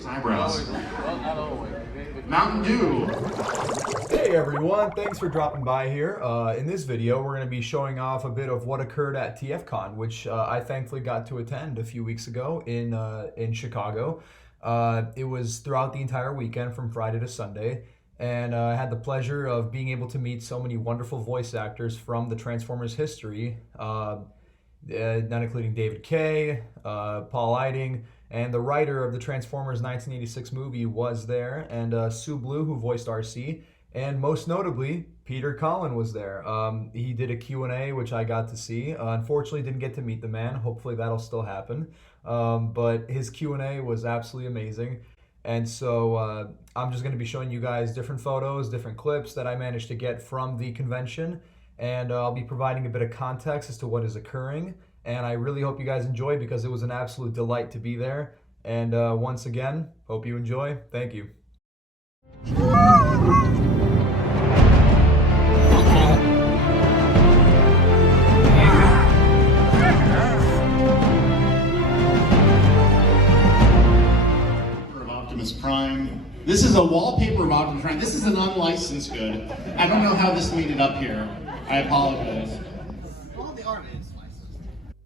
Those eyebrows. Well, not always. Mountain Dew. Hey everyone, thanks for dropping by here. In this video, we're going to be showing off a bit of what occurred at Tfcon, which I thankfully got to attend a few weeks ago in Chicago. It was throughout the entire weekend from Friday to Sunday, and I had the pleasure of being able to meet so many wonderful voice actors from the Transformers history, not including David Kaye, Paul Eiding, and the writer of the Transformers 1986 movie was there, and Sue Blue, who voiced RC, and most notably, Peter Cullen was there. He did a Q&A, which I got to see. Unfortunately, didn't get to meet the man. Hopefully that'll still happen. But his Q&A was absolutely amazing. And so I'm just going to be showing you guys different photos, different clips that I managed to get from the convention. And I'll be providing a bit of context as to what is occurring. And I really hope you guys enjoy, because it was an absolute delight to be there. And once again, hope you enjoy. Thank you. Prime. This is a wallpaper of Optimus Prime. This is an unlicensed good. I don't know how this made it up here. I apologize. Well, the art is licensed.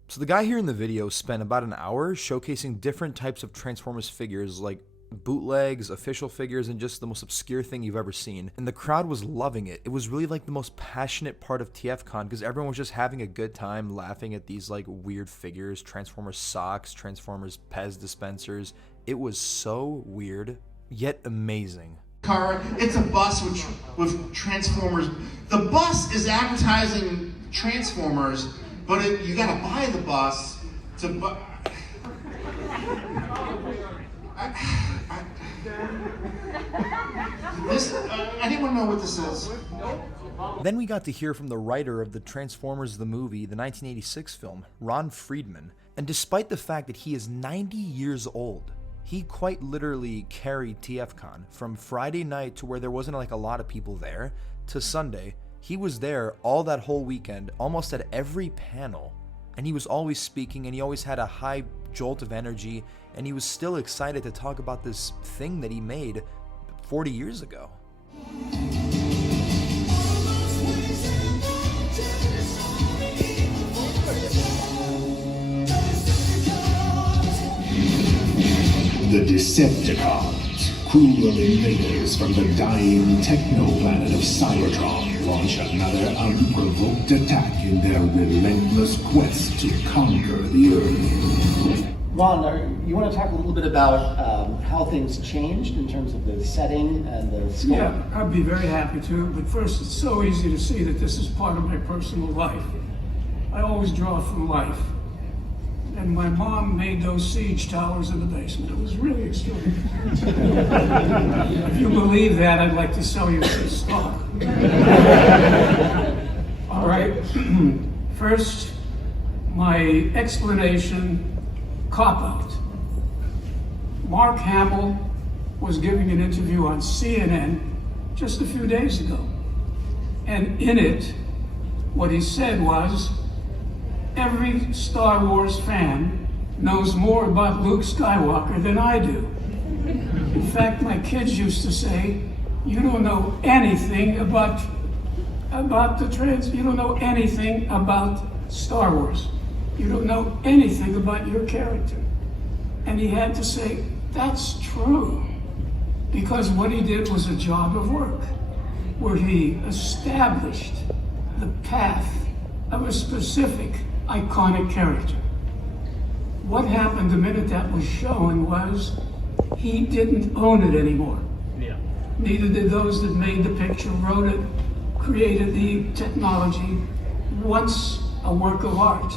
So the guy here in the video spent about an hour showcasing different types of Transformers figures, like bootlegs, official figures, and just the most obscure thing you've ever seen. And the crowd was loving it. It was really like the most passionate part of TFCon, because everyone was just having a good time laughing at these like weird figures, Transformers socks, Transformers Pez dispensers. It was so weird, yet amazing. Car, it's a bus with Transformers. The bus is advertising Transformers, but you gotta buy the bus to buy. I didn't want to know what this is. Then we got to hear from the writer of the Transformers the movie, the 1986 film, Ron Friedman. And despite the fact that he is 90 years old, he quite literally carried TFCon from Friday night, to where there wasn't like a lot of people there, to Sunday. He was there all that whole weekend, almost at every panel. And he was always speaking, and he always had a high jolt of energy, and he was still excited to talk about this thing that he made 40 years ago. The Decepticons, cruel invaders from the dying techno-planet of Cybertron, launch another unprovoked attack in their relentless quest to conquer the Earth. Ron, you want to talk a little bit about how things changed in terms of the setting and the scope? Yeah, I'd be very happy to, but first, it's so easy to see that this is part of my personal life. I always draw from life. And my mom made those siege towers in the basement. It was really extraordinary. If you believe that, I'd like to sell you some stock. All right. First, my explanation, cop-out. Mark Hamill was giving an interview on CNN just a few days ago. And in it, what he said was, every Star Wars fan knows more about Luke Skywalker than I do. In fact, my kids used to say, you don't know anything about you don't know anything about Star Wars. You don't know anything about your character. And he had to say, that's true. Because what he did was a job of work, where he established the path of a specific iconic character. What happened the minute that was shown was he didn't own it anymore. Yeah. Neither did those that made the picture, wrote it, created the technology. Once a work of art,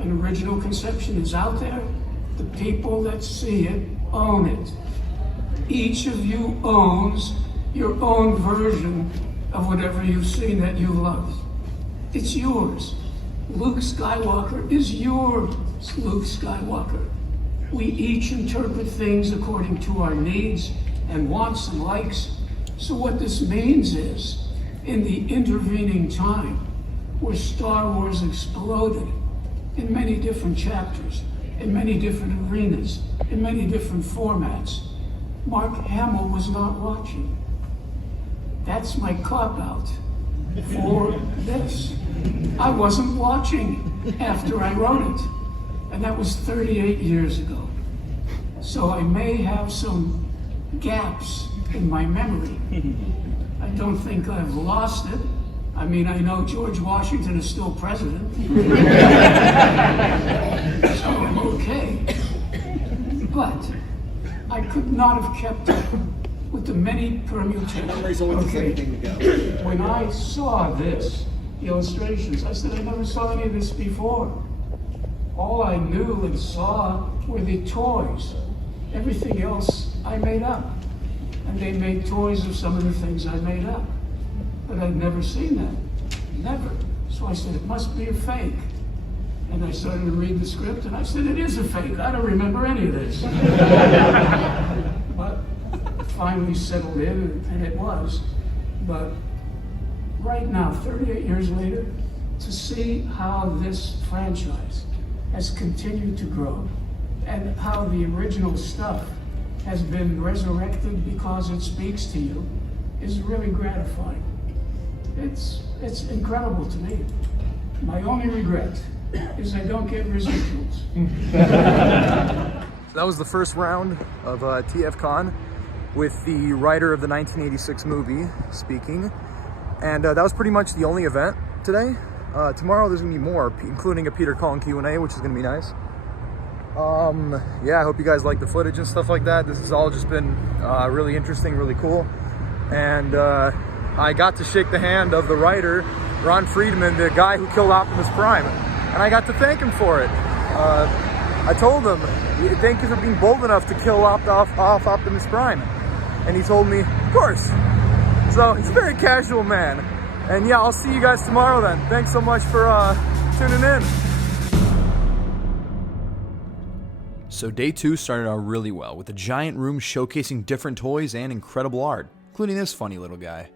an original conception is out there, the people that see it own it. Each of you owns your own version of whatever you've seen that you loved. It's yours. Luke Skywalker is your Luke Skywalker. We each interpret things according to our needs and wants and likes. So what this means is, in the intervening time, where Star Wars exploded in many different chapters, in many different arenas, in many different formats, Mark Hamill was not watching. That's my cop-out for this. I wasn't watching after I wrote it, and that was 38 years ago. So I may have some gaps in my memory. I don't think I've lost it. I mean, I know George Washington is still president, so I'm okay. But I could not have kept up with the many permutations. Okay. When I saw this, the illustrations, I said, I never saw any of this before. All I knew and saw were the toys. Everything else I made up. And they made toys of some of the things I made up. But I'd never seen that. Never. So I said, it must be a fake. And I started to read the script, and I said, it is a fake. I don't remember any of this. But it finally settled in, and it was. But right now, 38 years later, to see how this franchise has continued to grow, and how the original stuff has been resurrected because it speaks to you, is really gratifying. It's incredible to me. My only regret is I don't get residuals. That was the first round of Tfcon with the writer of the 1986 movie speaking. And that was pretty much the only event today. Tomorrow there's gonna be more, including a Peter Cullen Q&A, which is gonna be nice. Yeah, I hope you guys like the footage and stuff like that. This has all just been really interesting, really cool. And I got to shake the hand of the writer, Ron Friedman, the guy who killed Optimus Prime. And I got to thank him for it. I told him, thank you for being bold enough to kill off Optimus Prime. And he told me, of course. So he's a very casual man. And yeah, I'll see you guys tomorrow then. Thanks so much for tuning in. So day 2 started out really well, with a giant room showcasing different toys and incredible art, including this funny little guy.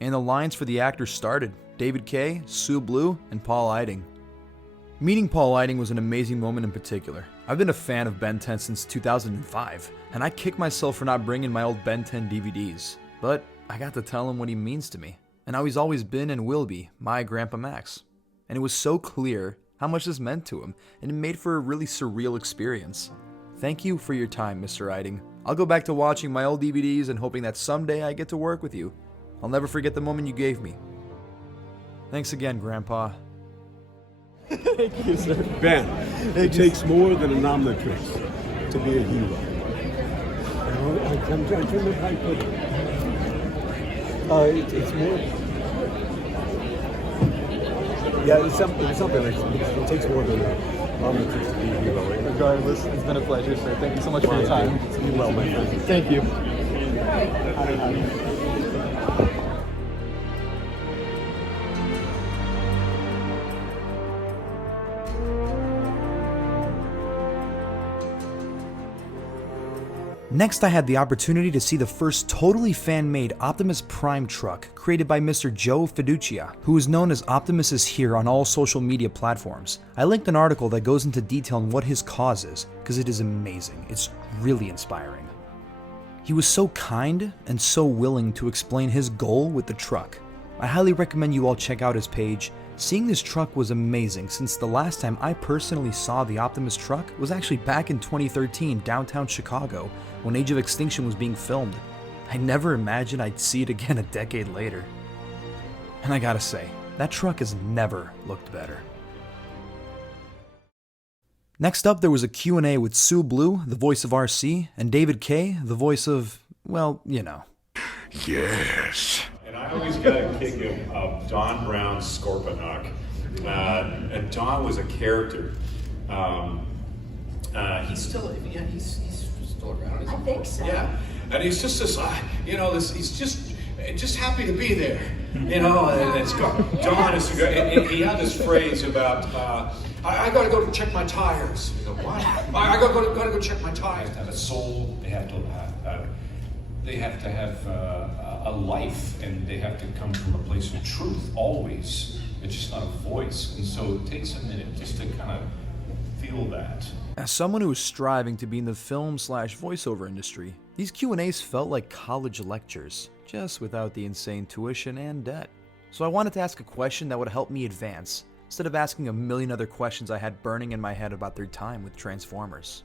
And the lines for the actors started: David Kaye, Sue Blue, and Paul Eiding. Meeting Paul Eiding was an amazing moment in particular. I've been a fan of Ben 10 since 2005, and I kick myself for not bringing my old Ben 10 DVDs. But I got to tell him what he means to me, and how he's always been and will be my Grandpa Max. And it was so clear how much this meant to him, and it made for a really surreal experience. Thank you for your time, Mr. Eiding. I'll go back to watching my old DVDs and hoping that someday I get to work with you. I'll never forget the moment you gave me. Thanks again, Grandpa. Thank you, sir. Ben, it takes more than a nominatrix to be a hero. I'm trying to remember how I put it. It's more... Yeah, it's something like it takes more than a nominatrix to be a hero. Right? Regardless, it's been a pleasure, sir. Thank you so much for your time. You well, my friend. Thank you. Next, I had the opportunity to see the first totally fan-made Optimus Prime truck created by Mr. Joe Fiducia, who is known as Optimus is Here on all social media platforms. I linked an article that goes into detail on what his cause is, because it is amazing. It's really inspiring. He was so kind and so willing to explain his goal with the truck. I highly recommend you all check out his page. Seeing this truck was amazing, since the last time I personally saw the Optimus truck was actually back in 2013 downtown Chicago, when Age of Extinction was being filmed. I never imagined I'd see it again a decade later. And I gotta say, that truck has never looked better. Next up, there was a Q&A with Sue Blue, the voice of RC, and David Kaye, the voice of, well, you know. Yes. And I always got a kick of Don Brown's Scorponok. And Don was a character. He's still, yeah, he's still around. I think so. Yeah, and he's just this, he's just happy to be there, you know. And it's Don is, and he had this phrase about, I gotta go to check my tires. You go, what? I gotta go check my tires. They have to have a soul. They have to have a life, and they have to come from a place of truth always. It's just not a voice, and so it takes a minute just to kind of feel that. As someone who is striving to be in the film/voiceover industry, These Q&As felt like college lectures, just without the insane tuition and debt. So I wanted to ask a question that would help me advance, instead of asking a million other questions I had burning in my head about their time with Transformers.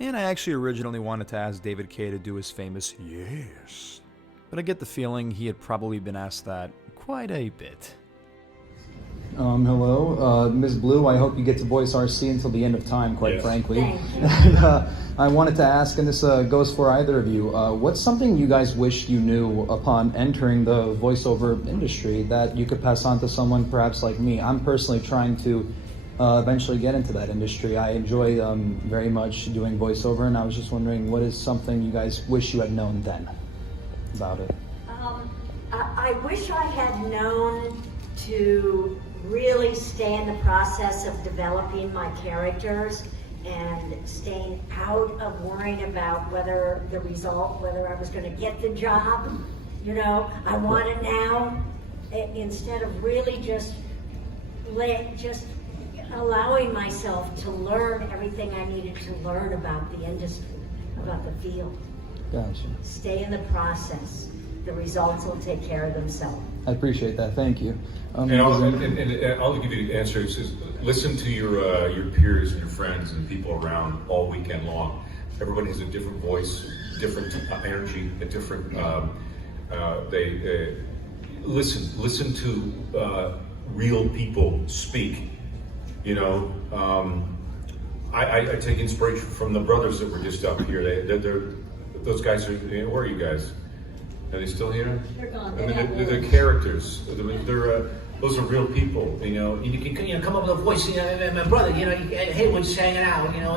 And I actually originally wanted to ask David K. to do his famous yes, but I get the feeling he had probably been asked that quite a bit. Hello, Ms. Blue, I hope you get to voice RC until the end of time, quite frankly. I wanted to ask, and this goes for either of you, what's something you guys wished you knew upon entering the voiceover industry that you could pass on to someone perhaps like me? I'm personally trying to eventually get into that industry. I enjoy very much doing voiceover, and I was just wondering, what is something you guys wish you had known then about it? I wish I had known to really stay in the process of developing my characters and staying out of worrying about whether I was going to get the job. You know, I want it now, instead of really just allowing myself to learn everything I needed to learn about the industry, about the field. Gotcha. Stay in the process. The results will take care of themselves. I appreciate that. Thank you. And I'll give you the answer. It says, listen to your peers and your friends and people around all weekend long. Everybody has a different voice, different energy, a different. They listen to real people speak. You know, I take inspiration from the brothers that were just up here. Those guys are. Where are you guys? Are they still here? They're gone. They're characters. Those are real people, you know. You can come up with a voice. You know, my brother, you know, Haywood's just hanging out. You know,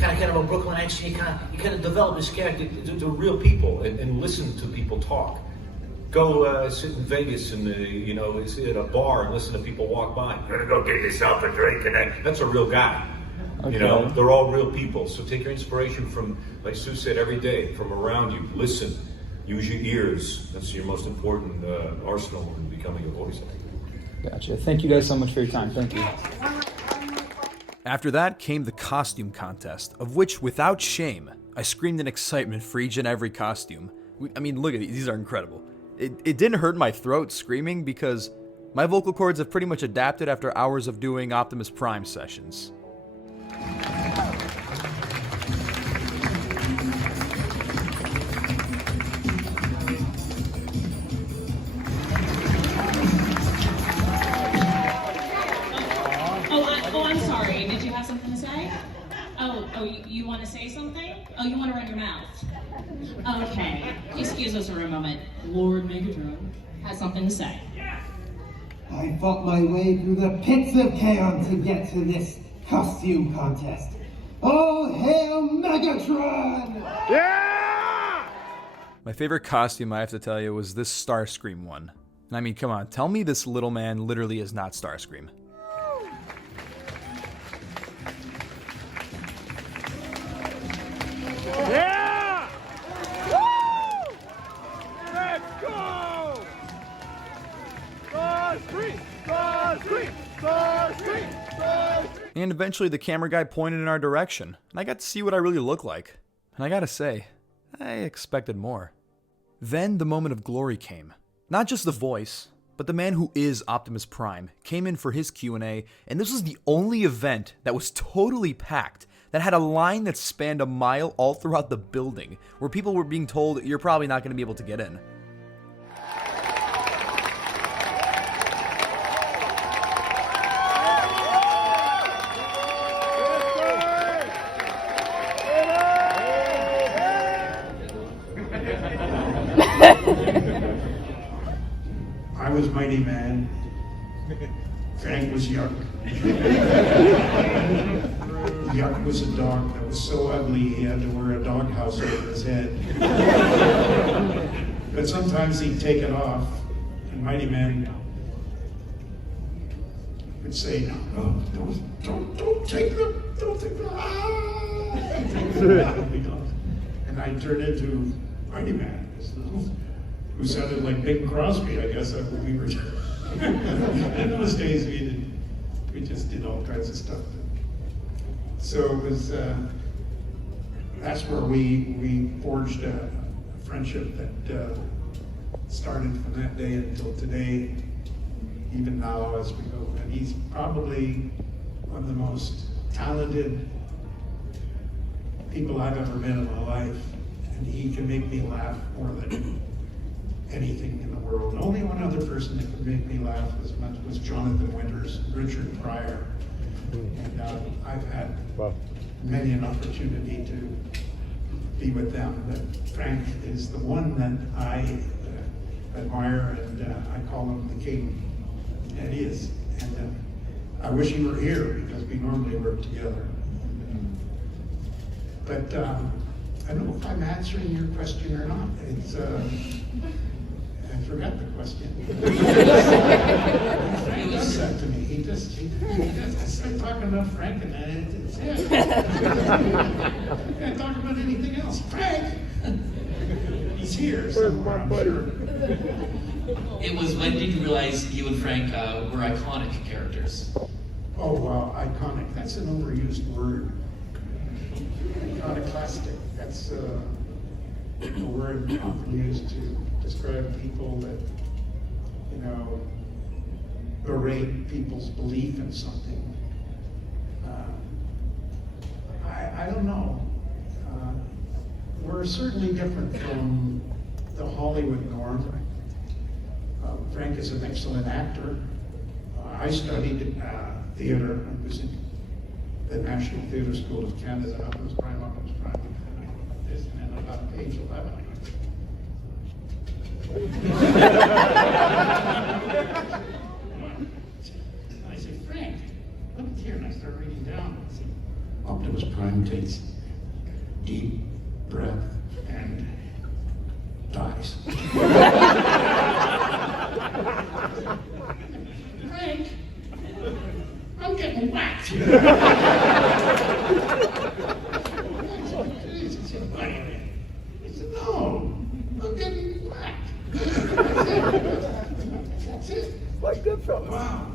kind of a Brooklyn accent. You kind of develop this character. They're real people, and listen to people talk. Go sit in Vegas and you know, sit at a bar and listen to people walk by. You're gonna go get yourself a drink, and that's a real guy. Okay. You know, they're all real people. So take your inspiration from, like Sue said, every day from around you. Listen. Use your ears. That's your most important arsenal in becoming a voice actor. Gotcha. Thank you guys so much for your time. Thank you. After that came the costume contest, of which, without shame, I screamed in excitement for each and every costume. I mean, look at these are incredible. It didn't hurt my throat screaming because my vocal cords have pretty much adapted after hours of doing Optimus Prime sessions. I'm sorry. Did you have something to say? Oh, you want to say something? Oh, you want to run your mouth? Okay. Excuse us for a moment. Lord Megatron has something to say. I fought my way through the pits of chaos to get to this costume contest. All hail Megatron! Yeah! My favorite costume, I have to tell you, was this Starscream one. And I mean, come on, tell me this little man literally is not Starscream. Yeah! Woo! Let's go! Starscream! Starscream! Starscream! Starscream! And eventually the camera guy pointed in our direction, and I got to see what I really look like. And I gotta say, I expected more. Then the moment of glory came. Not just the voice, but the man who is Optimus Prime came in for his Q&A, and this was the only event that was totally packed, that had a line that spanned a mile all throughout the building, where people were being told, you're probably not going to be able to get in. I was Mighty Man. Frank was Yuck. Yuck was a dog that was so ugly he had to wear a doghouse over his head. But sometimes he'd take it off, and Mighty Man would say, "No, don't take the, and I'd turn into Mighty Man, who sounded like Bing Crosby, I guess, after we were. In those days, we just did all kinds of stuff. So it was that's where we forged a friendship that started from that day until today, even now as we go. And he's probably one of the most talented people I've ever met in my life, and he can make me laugh more than anything in the world. Only one other person that could make me laugh was Jonathan Winters, Richard Pryor, and I've had many an opportunity to be with them. But Frank is the one that I admire, and I call him the king, and he is. And I wish he were here because we normally work together. But I don't know if I'm answering your question or not. It's I forgot the question. Frank does that to me. He does. I start talking about Frank and it's it. Can't talk about anything else. Frank! He's here somewhere, I'm sure. It was, when did you realize you and Frank were iconic characters? Oh, wow, iconic. That's an overused word. Iconoclastic. That's a word often used to describe people that, you know, berate people's belief in something. I don't know. We're certainly different from the Hollywood norm. Frank is an excellent actor. I studied theater. I was in the National Theatre School of Canada. Optimus Prime. This, and then about page 11. I said, Frank, look here, and I start reading down. I said, Optimus Prime takes deep breath and dies. Frank, I'm getting whacked. He said, no, I'm getting whacked. That's it. Like that fella. Wow.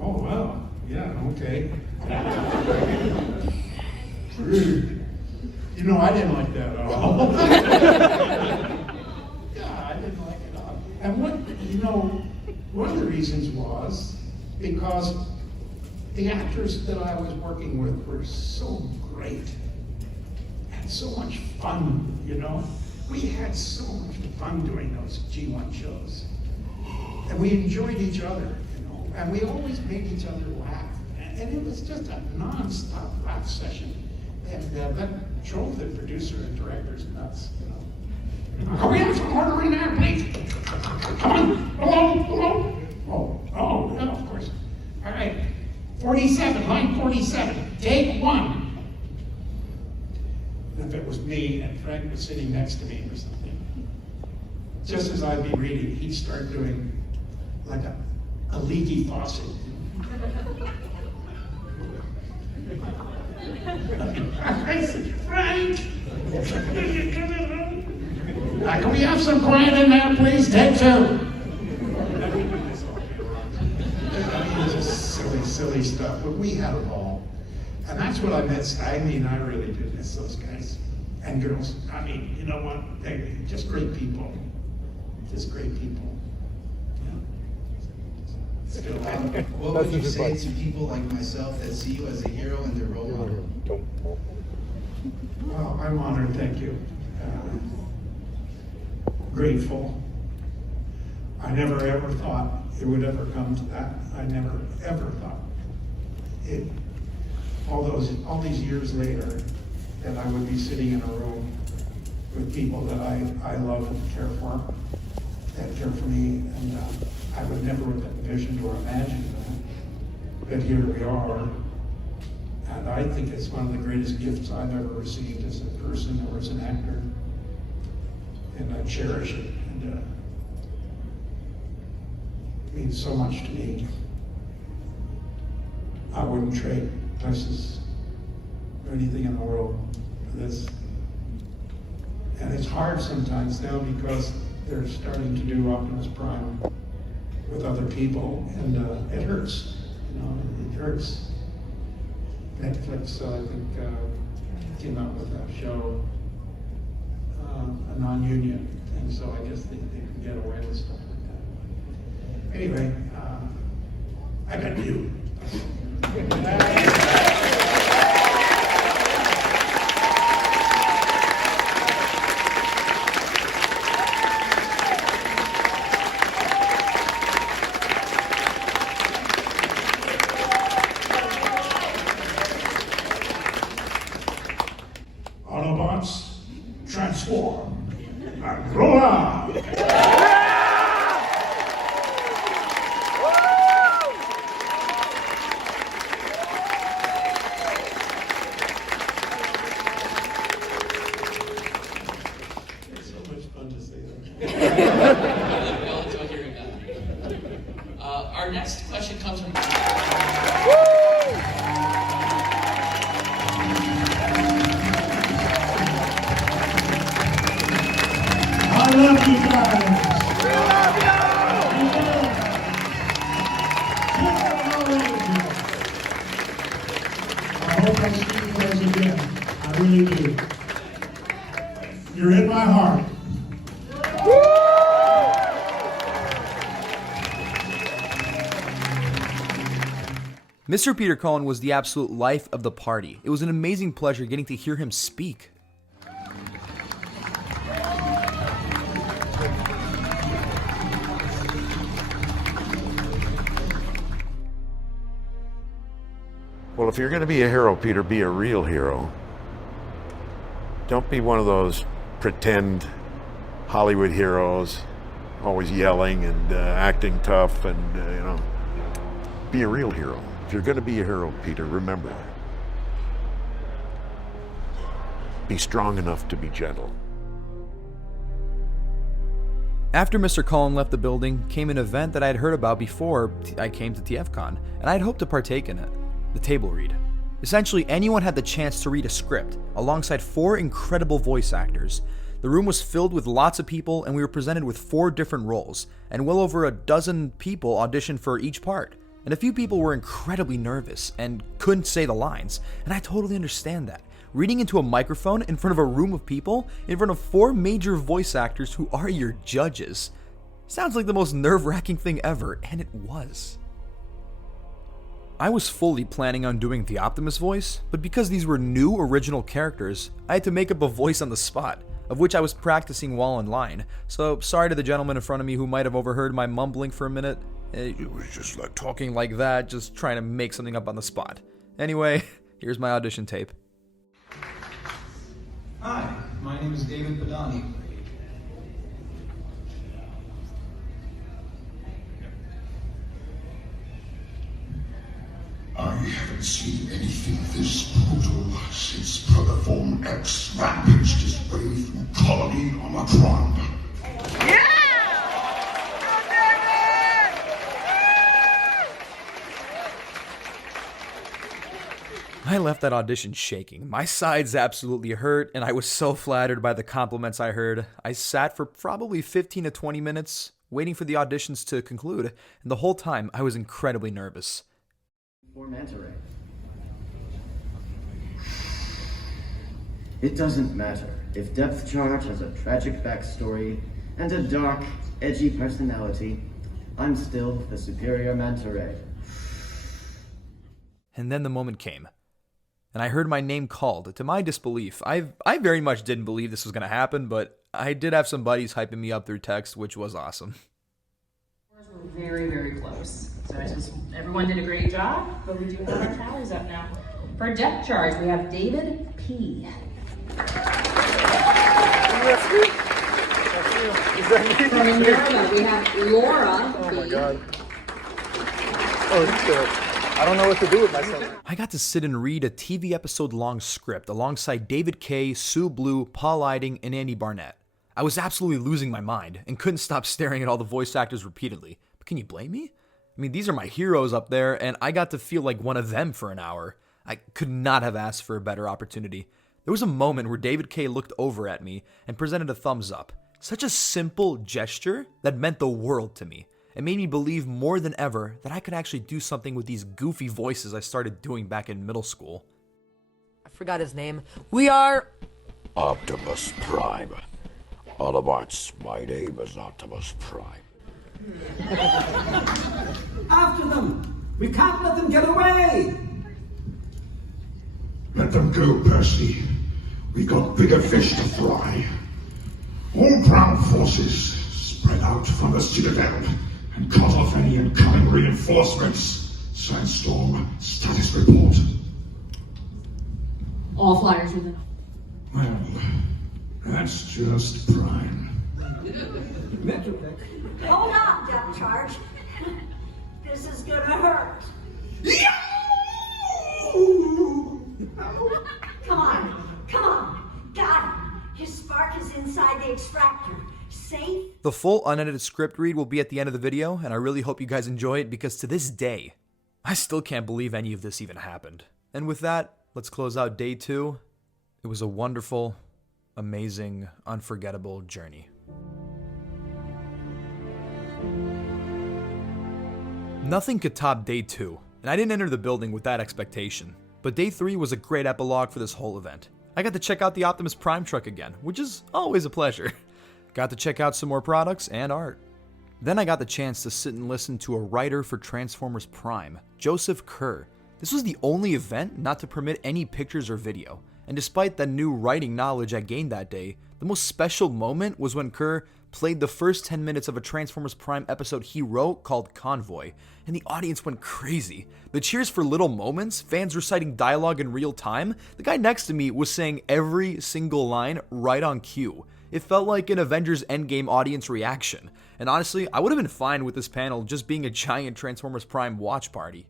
Oh, wow. Yeah, okay. You know, I didn't like that at all. Yeah, I didn't like it at all. And one of the reasons was because the actors that I was working with were so great and so much fun, you know. We had so much fun doing those G1 shows. And we enjoyed each other, you know, and we always made each other laugh. And it was just a non-stop laugh session. And that drove the producer and directors nuts, you know. Can we have some order in there, please? Come on, hello? Oh, yeah, of course. All right, 47, line 47, take one. And if it was me and Frank was sitting next to me or something, just as I'd be reading, he'd start doing like a leaky faucet. I said, Frank! Can we have some quiet in there, please? Take two. It's just silly stuff, but we had a ball. And that's what I miss. I mean, I really do miss those guys and girls. I mean, you know what? They're just great people. Just great people. What would you say to people like myself that see you as a hero and their role model? Well, I'm honored, thank you. Grateful. I never ever thought it would ever come to that. I never ever thought it. All these years later, that I would be sitting in a room with people that I love and care for, that care for me, and I would never have envisioned or imagined that. But here we are, and I think it's one of the greatest gifts I've ever received as a person or as an actor, and I cherish it, and it means so much to me. I wouldn't trade places or anything in the world for this. And it's hard sometimes now because they're starting to do Optimus Prime with other people, and it hurts. You know, it hurts. Netflix, I think, came up with a show, a non-union thing, so I guess they can get away with stuff like that. Anyway, I got you. Autobots, transform and grow up! It's so much fun to say that. We all enjoy hearing that. Our next question comes from. I love you guys. We love you. I hope I see you guys again. I really do. You're in my heart. Mr. Peter Cullen was the absolute life of the party. It was an amazing pleasure getting to hear him speak. Well, if you're going to be a hero, Peter, be a real hero. Don't be one of those pretend Hollywood heroes, always yelling and acting tough and, be a real hero. If you're going to be a hero, Peter, remember, be strong enough to be gentle. After Mr. Cullen left the building came an event that I had heard about before I came to Tfcon, and I had hoped to partake in it. The table read. Essentially, anyone had the chance to read a script, alongside 4 incredible voice actors. The room was filled with lots of people, and we were presented with 4 different roles, and well over a dozen people auditioned for each part. And a few people were incredibly nervous and couldn't say the lines, and I totally understand that. Reading into a microphone in front of a room of people, in front of 4 major voice actors who are your judges, sounds like the most nerve-wracking thing ever, and it was. I was fully planning on doing the Optimus voice, but because these were new original characters, I had to make up a voice on the spot, of which I was practicing while in line, so sorry to the gentleman in front of me who might have overheard my mumbling for a minute. It was just like talking like that, just trying to make something up on the spot. Anyway, here's my audition tape. Hi, my name is David Poddany. I haven't seen anything this brutal since Protoform X rampaged his way through Colony Omicron. I left that audition shaking. My sides absolutely hurt, and I was so flattered by the compliments I heard. I sat for probably 15 to 20 minutes, waiting for the auditions to conclude, and the whole time I was incredibly nervous. Or manta ray. It doesn't matter if Depth Charge has a tragic backstory and a dark, edgy personality. I'm still the superior manta ray. And then the moment came, and I heard my name called. To my disbelief, I very much didn't believe this was going to happen, but I did have some buddies hyping me up through text, which was awesome. We're very, very close. So everyone did a great job, but we do have our tallies up now. For Depth Charge, we have David P. From America, we have Laura B. Oh my God. Oh, shit. I don't know what to do with myself. I got to sit and read a TV episode long script alongside David K., Sue Blue, Paul Eiding, and Andy Barnett. I was absolutely losing my mind and couldn't stop staring at all the voice actors repeatedly. But can you blame me? I mean, these are my heroes up there, and I got to feel like one of them for an hour. I could not have asked for a better opportunity. There was a moment where David K. looked over at me and presented a thumbs up. Such a simple gesture that meant the world to me. It made me believe more than ever that I could actually do something with these goofy voices I started doing back in middle school. forgot his name. We are... Optimus Prime. Autobots, my name is Optimus Prime. After them! We can't let them get away! Let them go, Percy. We got bigger fish to fry. All ground forces, spread out from the Citadel and cut off any incoming reinforcements. Sandstorm, status report. All flyers within. Well, that's just Prime. Hold on, Depth Charge. This is gonna hurt. Come on. Got him. His spark is inside the extractor. Safe? The full unedited script read will be at the end of the video, and I really hope you guys enjoy it because to this day, I still can't believe any of this even happened. And with that, let's close out day 2. It was a wonderful, amazing, unforgettable journey. Nothing could top day 2, and I didn't enter the building with that expectation. But day 3 was a great epilogue for this whole event. I got to check out the Optimus Prime truck again, which is always a pleasure. Got to check out some more products and art. Then I got the chance to sit and listen to a writer for Transformers Prime, Joseph Kerr. This was the only event not to permit any pictures or video. And despite the new writing knowledge I gained that day, the most special moment was when Kerr played the first 10 minutes of a Transformers Prime episode he wrote called Convoy, and the audience went crazy. The cheers for little moments, fans reciting dialogue in real time, the guy next to me was saying every single line right on cue. It felt like an Avengers Endgame audience reaction, and honestly, I would have been fine with this panel just being a giant Transformers Prime watch party.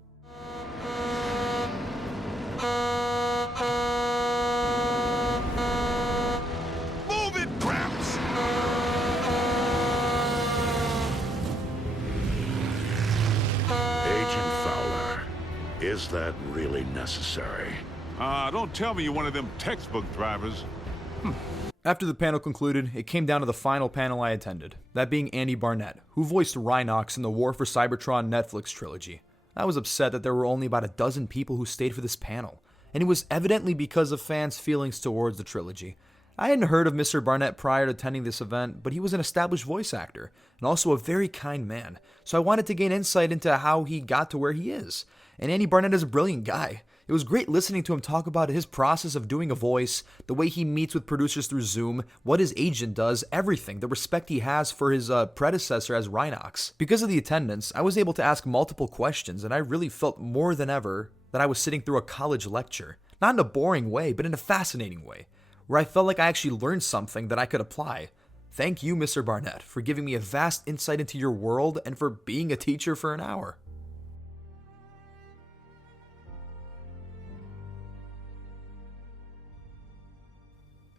Is that really necessary? Don't tell me you're one of them textbook drivers. After the panel concluded, it came down to the final panel I attended, that being Andy Barnett, who voiced Rhinox in the War for Cybertron Netflix trilogy. I was upset that there were only about a dozen people who stayed for this panel, and it was evidently because of fans' feelings towards the trilogy. I hadn't heard of Mr. Barnett prior to attending this event, but he was an established voice actor, and also a very kind man, so I wanted to gain insight into how he got to where he is. And Andy Barnett is a brilliant guy. It was great listening to him talk about his process of doing a voice, the way he meets with producers through Zoom, what his agent does, everything, the respect he has for his predecessor as Rhinox. Because of the attendance, I was able to ask multiple questions, and I really felt more than ever that I was sitting through a college lecture. Not in a boring way, but in a fascinating way, where I felt like I actually learned something that I could apply. Thank you, Mr. Barnett, for giving me a vast insight into your world and for being a teacher for an hour.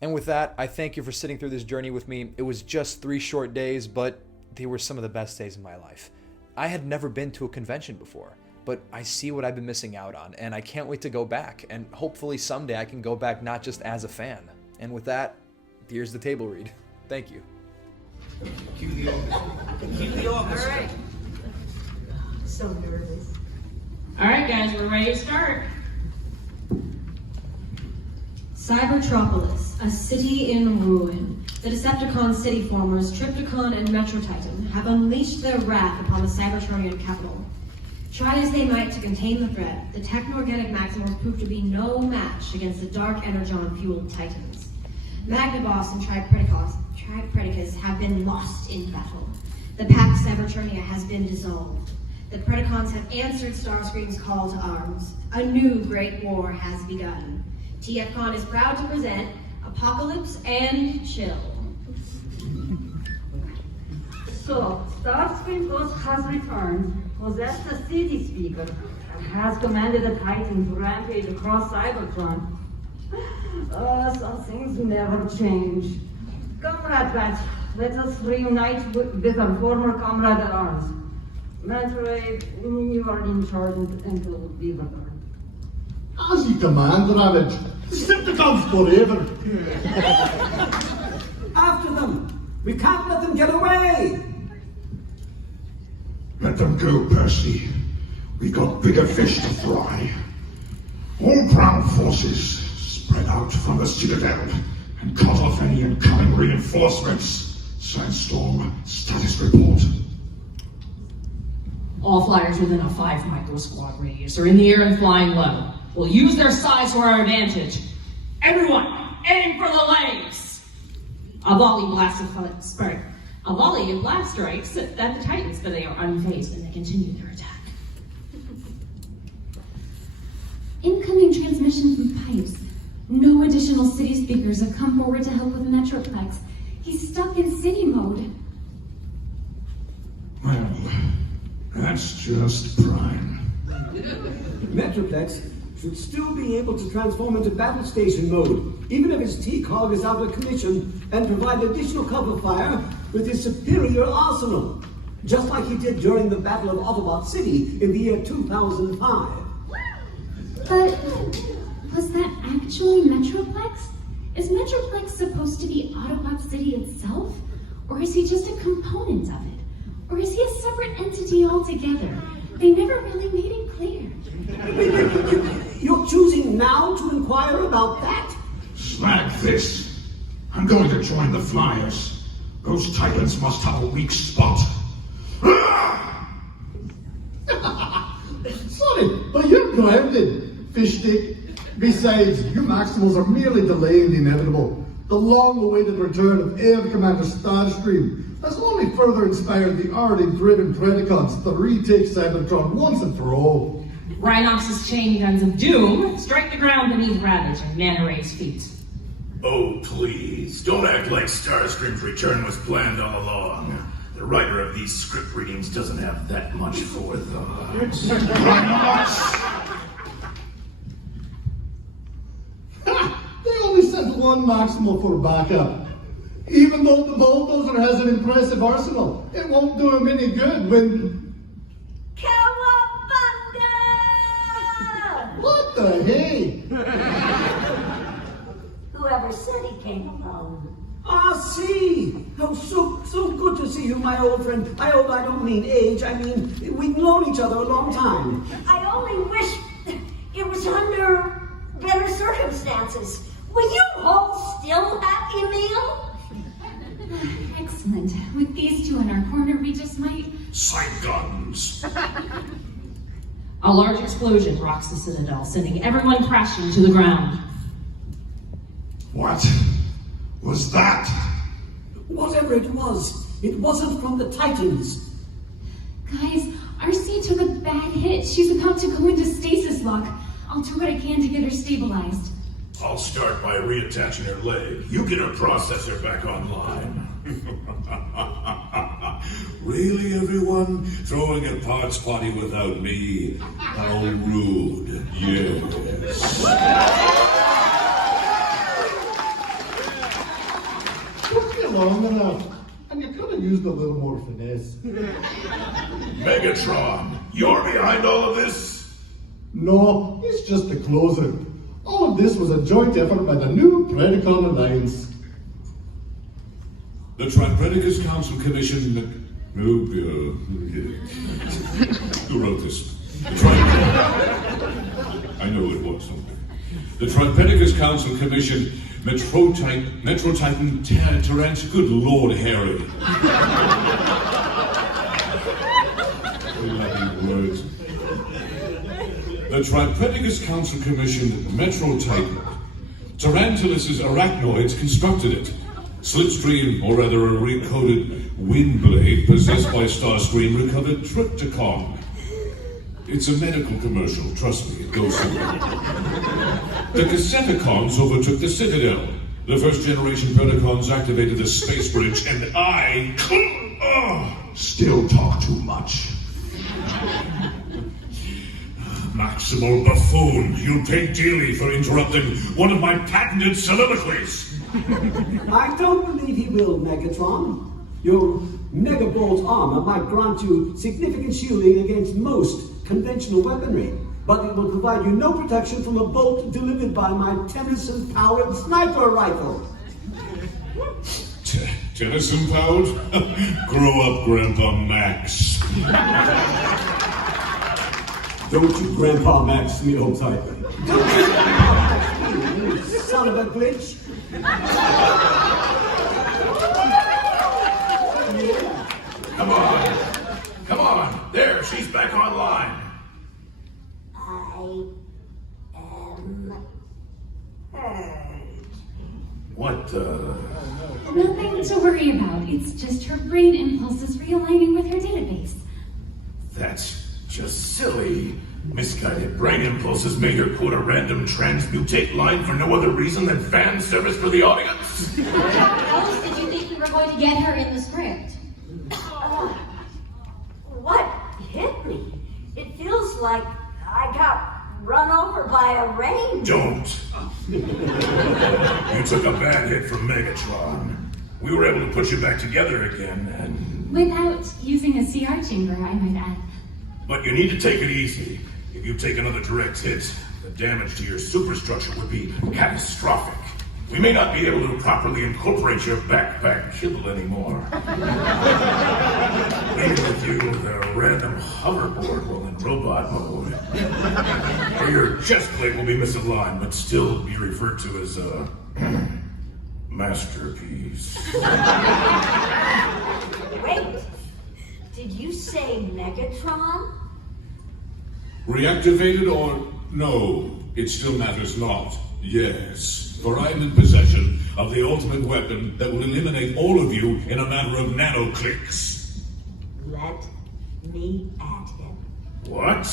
And with that, I thank you for sitting through this journey with me. It was just 3 short days, but they were some of the best days of my life. I had never been to a convention before, but I see what I've been missing out on, and I can't wait to go back, and hopefully someday I can go back not just as a fan. And with that, here's the table read. Thank you. Cue the orchestra. All right. So nervous. All right, guys, we're ready to start. Cybertropolis, a city in ruin. The Decepticon city formers, Trypticon and Metro Titan, have unleashed their wrath upon the Cybertronian capital. Try as they might to contain the threat, the techno-organic Maximals proved to be no match against the dark energon-fueled Titans. Magnaboss and Tripredicus have been lost in battle. The Pax Cybertronia has been dissolved. The Predacons have answered Starscream's call to arms. A new great war has begun. Tfcon is proud to present Apocalypse and Chill. So, Starscream Ghost has returned, possessed the City Speaker, and has commanded the Titan to rampage across Cybertron. Some things never change. Comrade Bat, let us reunite with our former comrade at arms. Metroid, you are in charge until Beaver. As you command, Ravage. Decepticons forever. After them! We can't let them get away! Let them go, Percy. We got bigger fish to fry. All ground forces, Spread out from the Citadel and cut off any incoming reinforcements. Sandstorm, status report. All flyers within a 5 micro-squad radius are in the air and flying low. We'll use their size to our advantage. Everyone, aim for the legs! A volley of blast strikes at the Titans, but they are unfazed and they continue their attack. Incoming transmission from pipes. No additional city speakers have come forward to help with Metroplex. He's stuck in city mode. Well, that's just prime. Metroplex should still be able to transform into battle station mode, even if his Tcog is out of commission, and provide additional cover fire with his superior arsenal, just like he did during the Battle of Autobot City in the year 2005. But was that actually Metroplex? Is Metroplex supposed to be Autobot City itself? Or is he just a component of it? Or is he a separate entity altogether? They never really made it clear. You're choosing now to inquire about that? Slag this. I'm going to join the Flyers. Those Titans must have a weak spot. Sorry, but you're grounded, fish stick. Besides, you Maximals are merely delaying the inevitable. The long-awaited return of Air Commander Starscream has only further inspired the already driven Predacons to retake Cybertron once and for all. Rhinox's chain guns of doom strike the ground beneath Ravage and Manta Ray's feet. Oh, please, don't act like Starscream's return was planned all along. The writer of these script readings doesn't have that much forethought. They only sent one Maximal for backup. Even though the bulldozer has an impressive arsenal, it won't do him any good when... Cowabunga! What the hey? Whoever said he came alone. Ah, see! Oh, so good to see you, my old friend. I don't mean age, I mean, we've known each other a long time. I only wish it was under better circumstances. Will you all still have Emil? Excellent. With these two in our corner, we just might... Sight guns. A large explosion rocks the Citadel, sending everyone crashing to the ground. What was that? Whatever it was, it wasn't from the Titans. Guys, RC took a bad hit. She's about to go into stasis lock. I'll do what I can to get her stabilized. I'll start by reattaching her leg. You get her processor back online. Really, everyone? Throwing a parts party without me? How rude. Yes. Took you long enough, and you could have used a little more finesse. Megatron, you're behind all of this? No, he's just the closer. All of this was a joint effort by the new Predacon Alliance. The Tripredacus Council Commission... Who wrote this? I know it was something. The Tripredacus Council Commission Metro Titan Terrence. Good Lord, Harry. Words. The Tripredacus Council Commission Metro Titan. Tarantulas' arachnoids constructed it. Slipstream, or rather a recoded Windblade, possessed by Starscream, recovered Tfcon. It's a medical commercial, trust me, it goes somewhere. The Decepticons overtook the Citadel. The first generation Predacons activated the space bridge, and I... Still talk too much. Maximal buffoon, you'll pay dearly for interrupting one of my patented soliloquies. I don't believe he will, Megatron. Your Megabolt armor might grant you significant shielding against most conventional weaponry, but it will provide you no protection from a bolt delivered by my Tennyson-powered sniper rifle. Tennyson-powered? Grow up, Grandpa Max. Don't you Grandpa Max me, old type. Don't you Grandpa Max me. You son of a glitch. Come on. Come on. There, she's back online. I am hurt. What the? Nothing to worry about. It's just her brain impulses realigning with her database. That's just silly. Misguided brain impulses made her quote a random transmutate line for no other reason than fan service for the audience. How else did you think we were going to get her in the script? What hit me? It feels like I got run over by a rain. Don't. You took a bad hit from Megatron. We were able to put you back together again, and... Without using a CR chamber, I might add. But you need to take it easy. If you take another direct hit, the damage to your superstructure would be catastrophic. We may not be able to properly incorporate your backpack kibble anymore. Maybe with you with a random hoverboard while in robot mode. Or your chest plate will be misaligned, but still be referred to as a masterpiece. Wait, did you say Megatron? Reactivated or no? It still matters not. Yes, for I am in possession of the ultimate weapon that will eliminate all of you in a matter of nanoclicks. Let me at him. What?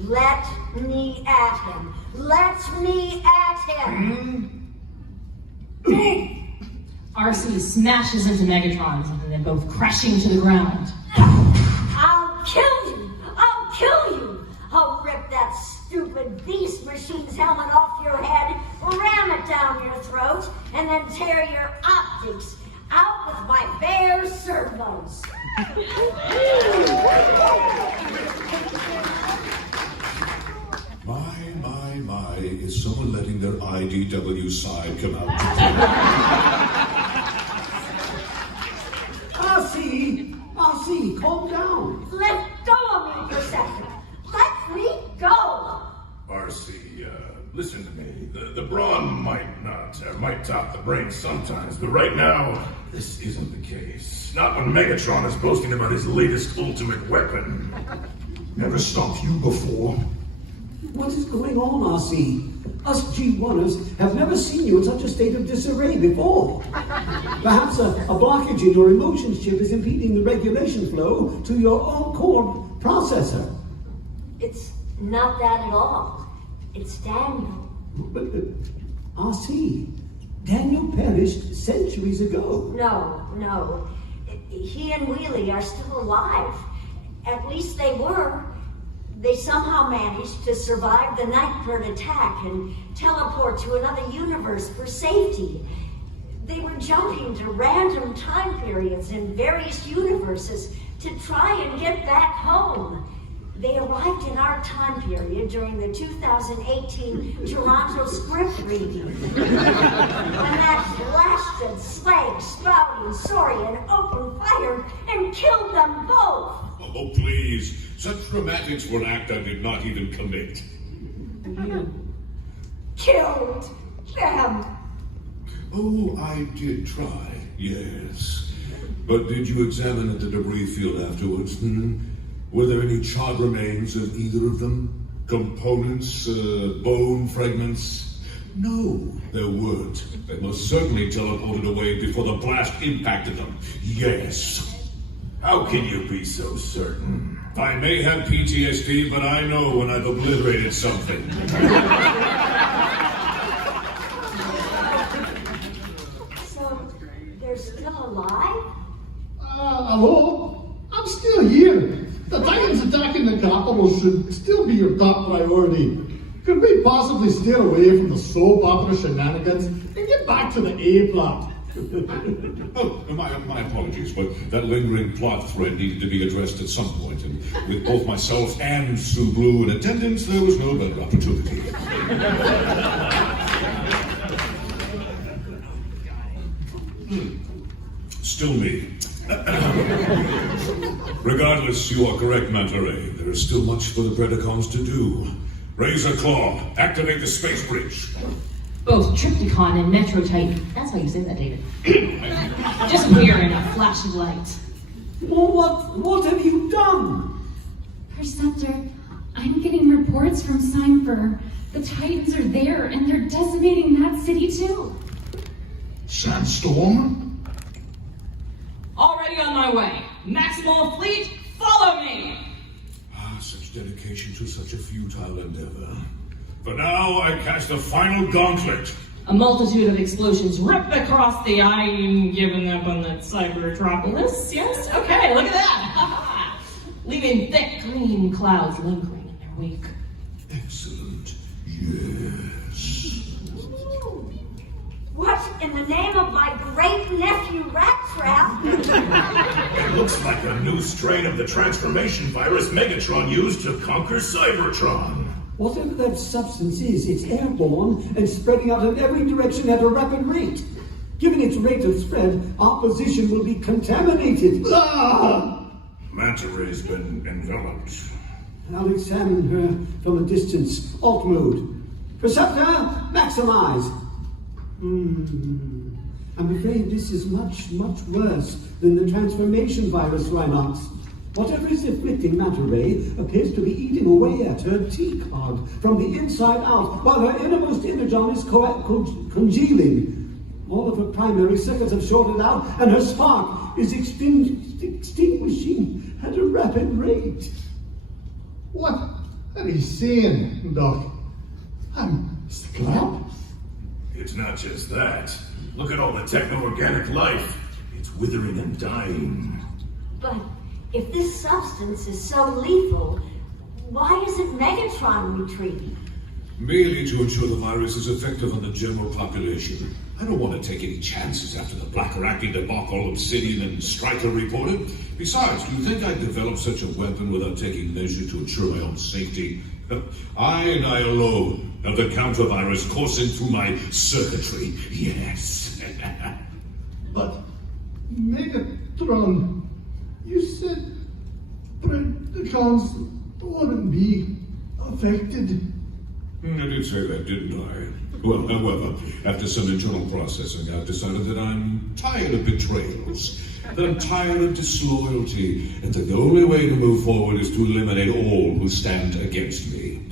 Let me at him. Let me at him. RC smashes into Megatron, and then both crashing to the ground. I'll kill you. I'll kill you. I'll rip that stupid beast machine's helmet off your head, ram it down your throat, and then tear your optics out with my bare servos. My, is someone letting their IDW side come out? RC, calm down. Let go of me for a second. Let me go. RC, listen to me. The brawn might top the brain sometimes, but right now, this isn't the case. Not when Megatron is boasting about his latest ultimate weapon. Never stopped you before. What is going on, RC? Us G1ers have never seen you in such a state of disarray before. Perhaps a blockage in your emotions chip is impeding the regulation flow to your own core processor. It's not that at all. It's Daniel. But, RC, Daniel perished centuries ago. No. He and Wheelie are still alive. At least they were. They somehow managed to survive the Nightbird attack and teleport to another universe for safety. They were jumping to random time periods in various universes to try and get back home. They arrived in our time period during the 2018 Toronto script reading. When that blasted slag spouting Saurian opened fire and killed them both. Oh, please. Such dramatics for an act I did not even commit. Killed them. Oh, I did try, yes. But did you examine the debris field afterwards? Were there any charred remains of either of them? Components, bone fragments? No, there weren't. They most certainly teleported away before the blast impacted them. Yes. How can you be so certain? I may have PTSD, but I know when I've obliterated something. So, they're still alive? Hello? I'm still here. The Titans attacking the capital should still be your top priority. Could we possibly steer away from the soap opera shenanigans and get back to the A plot? Oh, my apologies, but that lingering plot thread needed to be addressed at some point, and with both myself and Sue Blue in attendance, there was no better opportunity. Still me. Regardless, you are correct, Mantaray. There is still much for the Predacons to do. Razor Claw, activate the space bridge. Both Trypticon and Metro Titan, that's how you say that, David, disappear in a flash of light. Well, what have you done? Perceptor, I'm getting reports from Cypher. The Titans are there, and they're decimating that city too. Sandstorm? Already on my way. Maximal fleet, follow me! Such dedication to such a futile endeavor. For now, I cast the final gauntlet. A multitude of explosions ripped across the I'm giving up on that cybermetropolis. Yes? Okay, look at that. Leaving thick green clouds lingering in their wake. Excellent. Yes. What in the name of my great nephew Rattrap? It looks like a new strain of the transformation virus Megatron used to conquer Cybertron. Whatever that substance is, it's airborne and spreading out in every direction at a rapid rate. Given its rate of spread, our position will be contaminated. Manta Ray's been enveloped. I'll examine her from a distance. Alt mode. Perceptor, maximize. I'm afraid this is much, much worse than the transformation virus, Rhinox. Whatever is afflicting Manta Ray appears to be eating away at her Tfcon from the inside out, while her innermost energon is congealing. All of her primary circuits have shorted out, and her spark is extinguishing at a rapid rate. What are you saying, Doc? I'm scrap? It's not just that. Look at all the techno-organic life. It's withering and dying. But if this substance is so lethal, why isn't Megatron retreating? Merely to ensure the virus is effective on the general population. I don't want to take any chances after the Blackeracting debacle Obsidian and Stryker reported. Besides, do you think I'd develop such a weapon without taking measure to ensure my own safety? I and I alone have the counter-virus coursing through my circuitry. Yes. But, Megatron, you said Predacons wouldn't be affected. I did say that, didn't I? Well, however, after some internal processing, I've decided that I'm tired of betrayals, that I'm tired of disloyalty, and that the only way to move forward is to eliminate all who stand against me.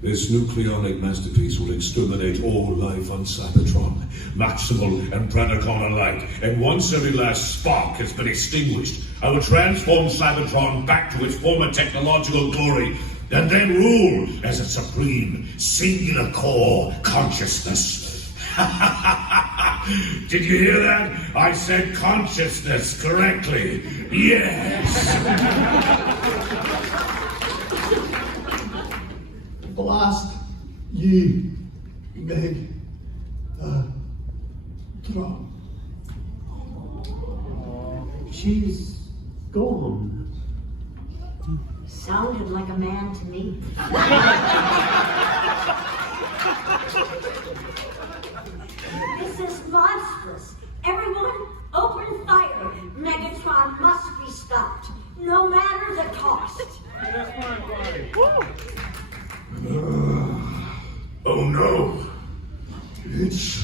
This nucleonic masterpiece will exterminate all life on Cybertron, Maximal and Predacon alike, and once every last spark has been extinguished, I will transform Cybertron back to its former technological glory, and then rule as a supreme, singular core consciousness. Did you hear that? I said consciousness correctly. Yes! Blast ye, Megatron. She's gone. Sounded like a man to me. This is monstrous. Everyone, open fire. Megatron must be stopped, no matter the cost. Oh no. It's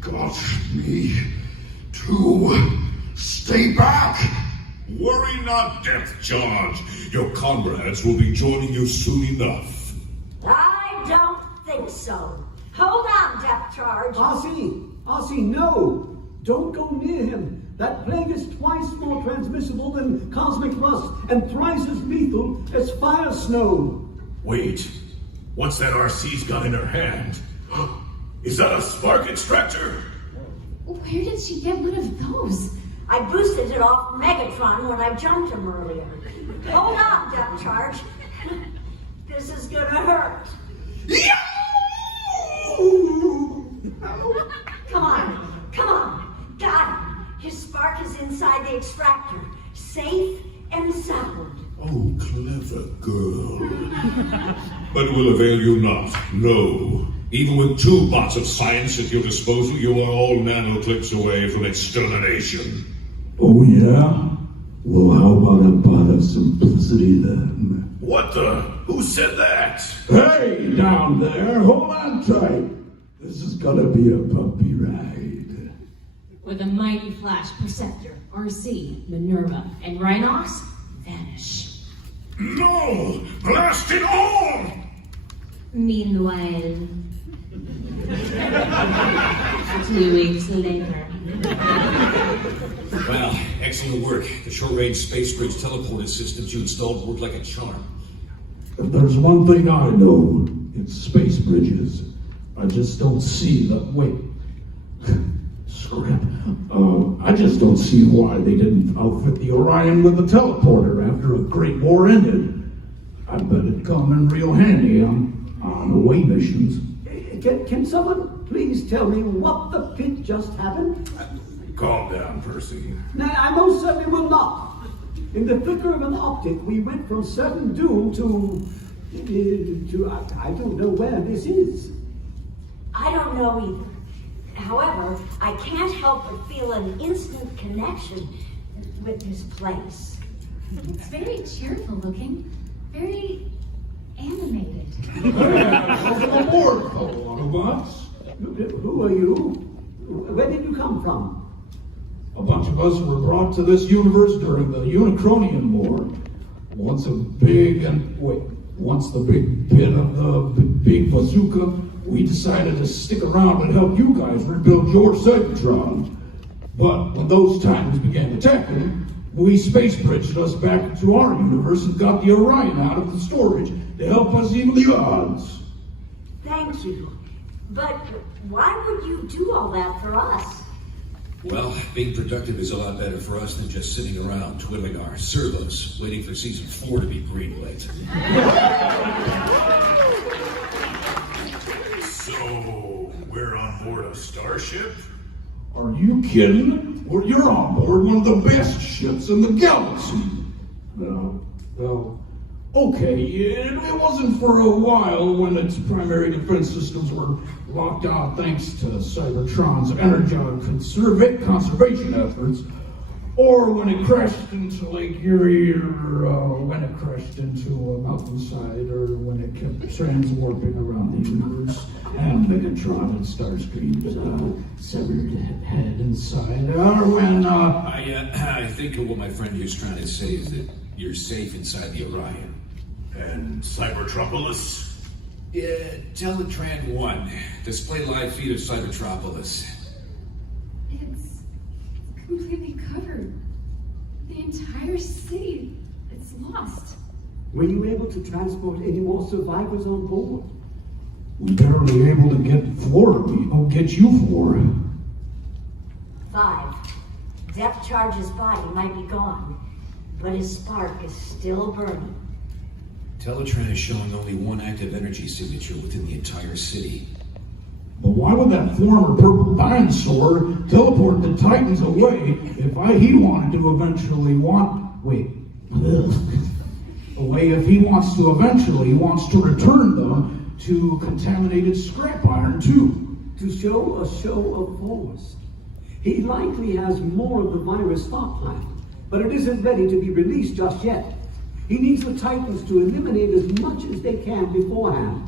got me to stay back. Worry not, Depth Charge. Your comrades will be joining you soon enough. I don't think so. Hold on, Depth Charge. Arcee, no! Don't go near him. That plague is twice more transmissible than cosmic rust and thrice as lethal as fire snow. Wait, what's that RC's got in her hand? Is that a spark extractor? Where did she get one of those? I boosted it off Megatron when I jumped him earlier. Hold on, Depth Charge. This is gonna hurt. Come on. Got him. His spark is inside the extractor, safe and sound. Oh, clever girl. But will avail you not. No. Even with 2 bots of science at your disposal, you are all nanoclicks away from extermination. Oh yeah? Well, how about a bot of simplicity then? What the? Who said that? Hey, down there, hold on tight. This is gonna be a bumpy ride. With a mighty flash, Perceptor, RC, Minerva, and Rhinox vanish. No! Blast it all! Meanwhile, 2 weeks later. Well, excellent work. The short-range space bridge teleporter systems you installed worked like a charm. If there's one thing I know, it's space bridges. I just don't see the... Wait. Scrap. I just don't see why they didn't outfit the Orion with a teleporter after the Great War ended. I bet it'd come in real handy on away missions. Can someone please tell me what the pit just happened? Calm down, Percy. No, I most certainly will not. In the flicker of an optic, we went from certain doom to I don't know where this is. I don't know either. However, I can't help but feel an instant connection with this place. It's very cheerful looking, very animated. Welcome aboard, fellow Autobots. Who are you? Where did you come from? A bunch of us were brought to this universe during the Unicronian War. Once the big pit of the big bazooka, we decided to stick around and help you guys rebuild your Cybertron. But when those titans began attacking, we space bridged us back into our universe and got the Orion out of the storage to help us even the odds. Thank you. But why would you do all that for us? Well, being productive is a lot better for us than just sitting around twiddling our servos, waiting for season 4 to be greenlit. So, we're on board a starship? Are you kidding? Well, you're on board one of the best ships in the galaxy. Well, okay, it wasn't for a while when its primary defense systems were locked out thanks to Cybertron's energy conservation efforts, or when it crashed into Lake Erie, or when it crashed into a mountainside, or when it kept transwarping around the universe, and Megatron and Starscream's severed head inside, or when, I think what my friend here's trying to say is that you're safe inside the Orion. And Cybertropolis? Yeah, Teletran 1. Display live feed of Cybertropolis. It's completely covered. The entire city, it's lost. Were you able to transport any more survivors on board? we barely able to get you 4. 5. Depth Charge's body might be gone, but his spark is still burning. Teletran is showing only one active energy signature within the entire city. But why would that former purple dinosaur teleport the Titans away if he wanted to eventually wants to return them to contaminated scrap iron too? To show a show of force. He likely has more of the virus stockpiled, but it isn't ready to be released just yet. He needs the Titans to eliminate as much as they can beforehand.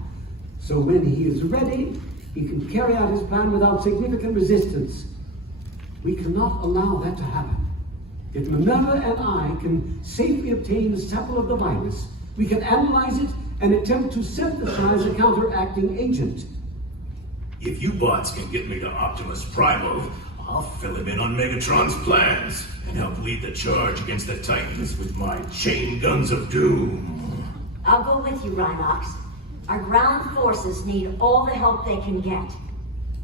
So when he is ready, he can carry out his plan without significant resistance. We cannot allow that to happen. If Minerva and I can safely obtain a sample of the virus, we can analyze it and attempt to synthesize a counteracting agent. If you bots can get me to Optimus Primal, I'll fill him in on Megatron's plans and help lead the charge against the Titans with my chain guns of doom. I'll go with you, Rhinox. Our ground forces need all the help they can get.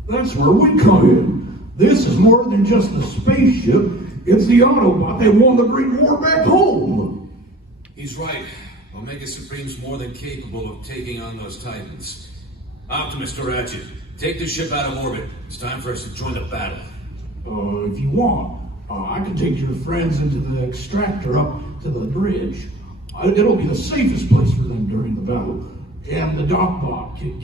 That's where we come in. This is more than just a spaceship. It's the Autobot that won the Great War back home. He's right. Omega Supreme's more than capable of taking on those Titans. Optimus to Ratchet, take the ship out of orbit. It's time for us to join the battle. If you want, I can take your friends into the extractor up to the bridge. It'll be the safest place for them during the battle. And the Docbot can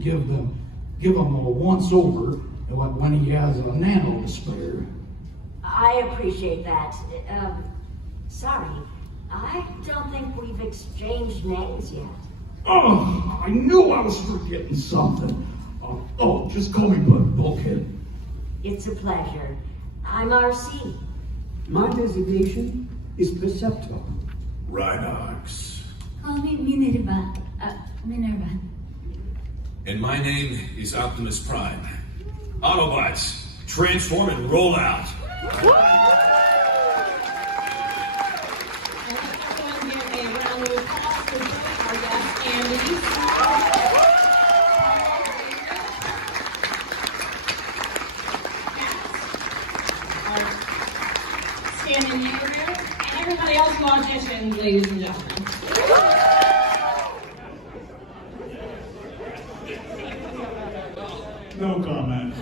give them a once over when he has a nano to spare. I appreciate that. Sorry, I don't think we've exchanged names yet. Oh, I knew I was forgetting something. Oh, just call me Bulkhead. It's a pleasure. I'm RC. My designation is Preceptor. Rhinox. Call me Minerva. Minerva. And my name is Optimus Prime. Autobots, transform and roll out. Stand in the other room, and everybody else who auditioned, ladies and gentlemen. No comment.